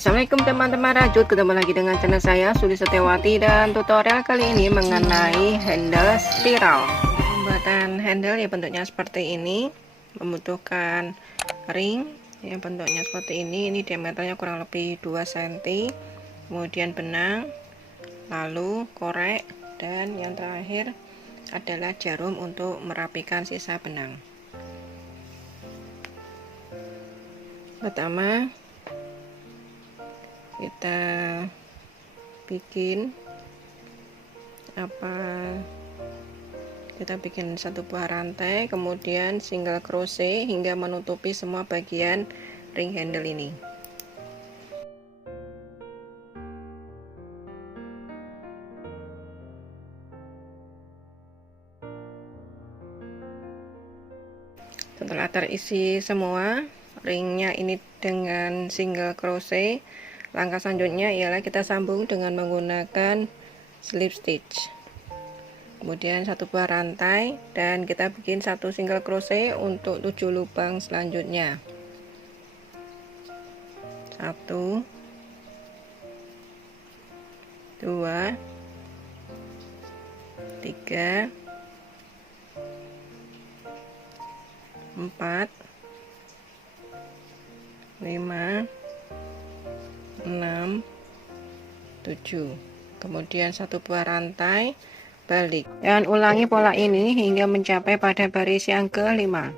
Assalamualaikum teman-teman, lanjut ketemu lagi dengan channel saya Suli Setiawati, dan tutorial kali ini mengenai handle spiral. Pembuatan handle ya bentuknya seperti ini, membutuhkan ring yang bentuknya seperti ini diameternya kurang lebih 2 cm, kemudian benang, lalu korek, dan yang terakhir adalah jarum untuk merapikan sisa benang. Pertama kita bikin satu buah rantai, kemudian single crochet hingga menutupi semua bagian ring handle ini. Setelah terisi semua ringnya ini dengan single crochet, langkah selanjutnya ialah kita sambung dengan menggunakan slip stitch, kemudian satu buah rantai, dan kita bikin satu single crochet untuk 7 lubang selanjutnya. 1 2 3 4 5 6 7, kemudian satu buah rantai, balik, dan ulangi pola ini hingga mencapai pada baris yang kelima.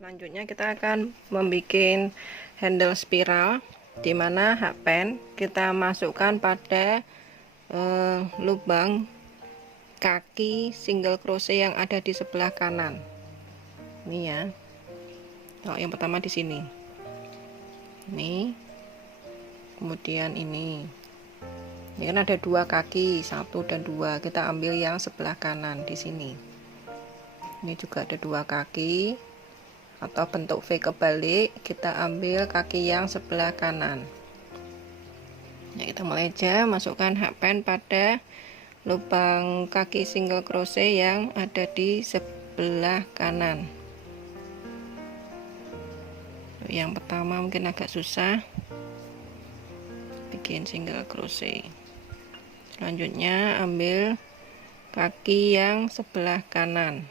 Selanjutnya kita akan membuat handle spiral, dimana hakpen kita masukkan pada lubang kaki single crochet yang ada di sebelah kanan. Ini ya. Oh, yang pertama di sini. Ini. Kemudian ini. Ini kan ada dua kaki, 1 dan 2. Kita ambil yang sebelah kanan di sini. Ini juga ada dua kaki, atau bentuk V kebalik, kita ambil kaki yang sebelah kanan. Nah, kita mulai aja masukkan hakpen pada lubang kaki single crochet yang ada di sebelah kanan. Yang pertama mungkin agak susah, bikin single crochet. Selanjutnya ambil kaki yang sebelah kanan.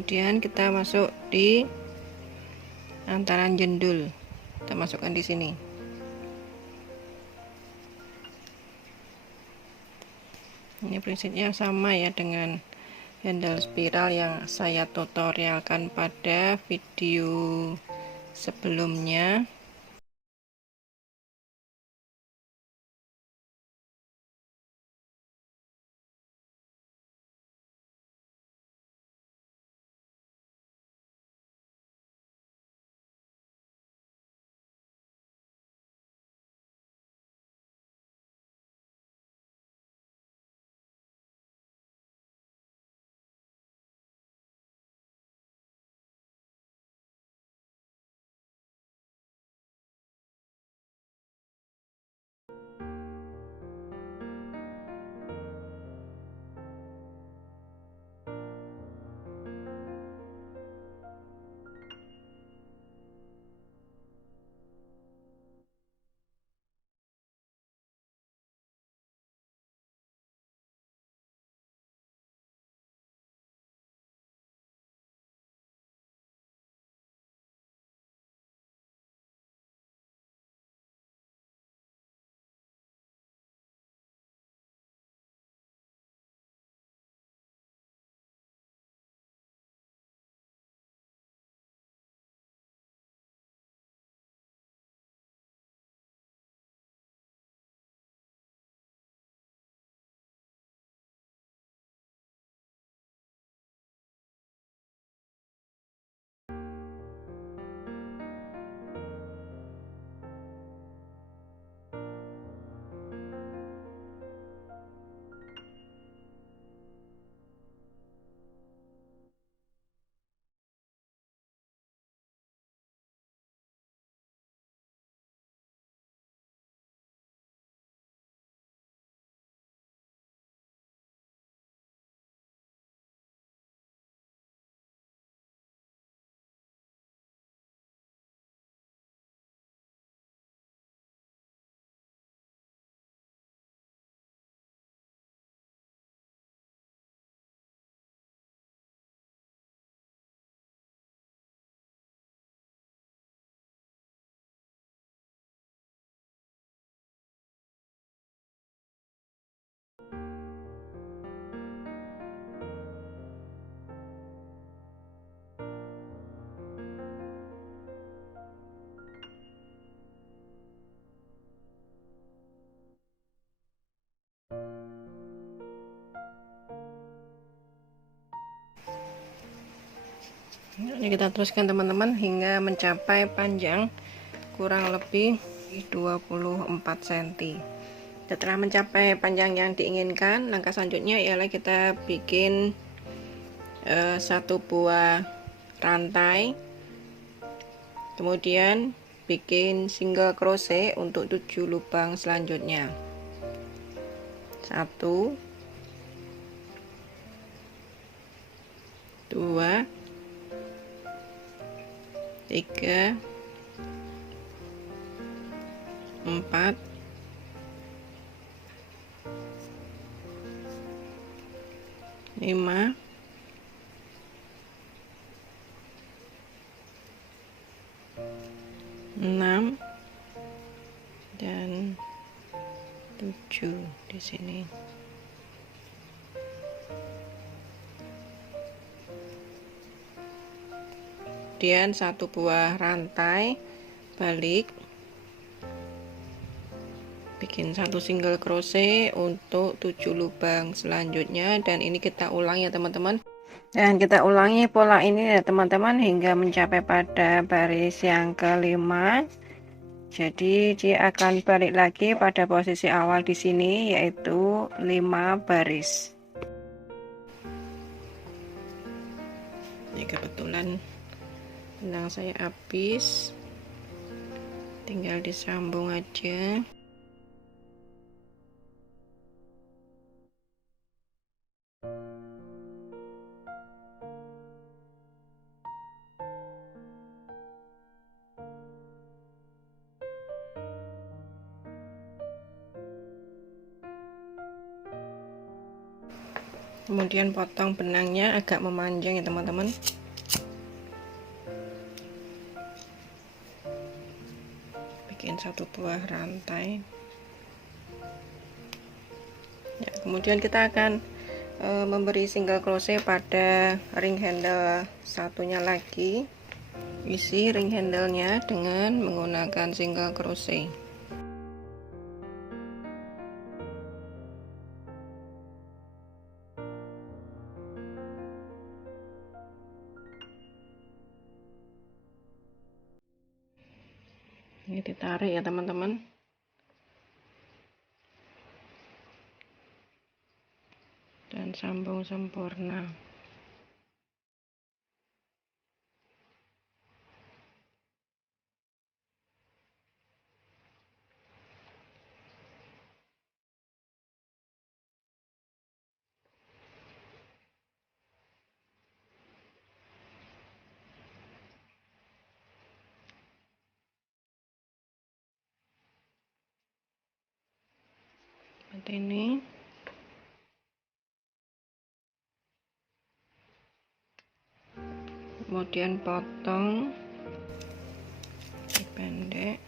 Kemudian kita masuk di antara jendul, kita masukkan di sini. Ini prinsipnya sama ya dengan handle spiral yang saya tutorialkan pada video sebelumnya. Ini kita teruskan teman-teman hingga mencapai panjang kurang lebih 24 cm. Setelah mencapai panjang yang diinginkan, langkah selanjutnya ialah kita bikin satu buah rantai, kemudian bikin single crochet untuk 7 lubang selanjutnya. 1 2 3 4 5 6 dan 7 di sini. Kemudian satu buah rantai balik, bikin satu single crochet untuk 7 lubang selanjutnya, dan ini kita ulang ya teman-teman. Dan kita ulangi pola ini ya teman-teman hingga mencapai pada baris yang kelima. Jadi dia akan balik lagi pada posisi awal di sini, yaitu 5 baris. Ini kebetulan benang saya habis, tinggal disambung aja. Kemudian potong benangnya agak memanjang ya teman-teman. Bikin satu buah rantai ya, kemudian kita akan memberi single crochet pada ring handle satunya lagi. Isi ring handle-nya dengan menggunakan single crochet. Ini ditarik ya teman-teman. Dan sambung sempurna. Seperti ini. Kemudian potong pendek,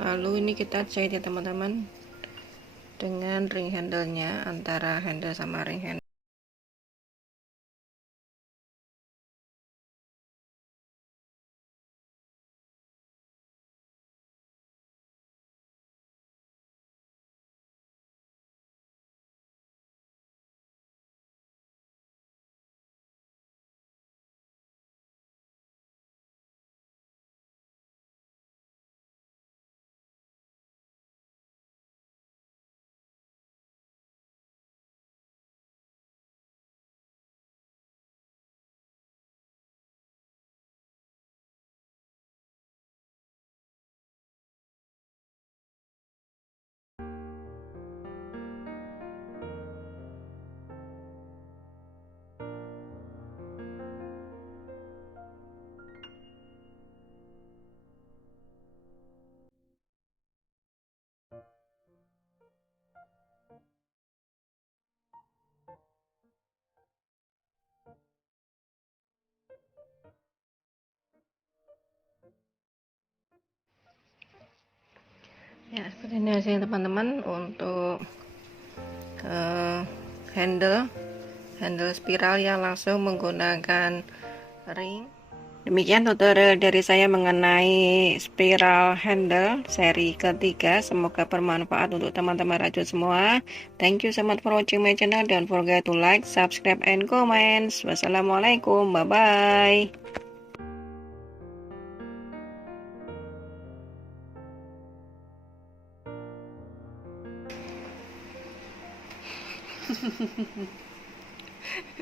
lalu ini kita jahit ya teman-teman dengan ring handle-nya, antara handle sama ring handle. Ya, seperti ini hasilnya teman-teman untuk handle spiral yang langsung menggunakan ring. Demikian tutorial dari saya mengenai spiral handle seri ketiga. Semoga bermanfaat untuk teman-teman rajut semua. Thank you so much for watching my channel. Don't forget to like, subscribe, and comment. Wassalamualaikum. Bye-bye.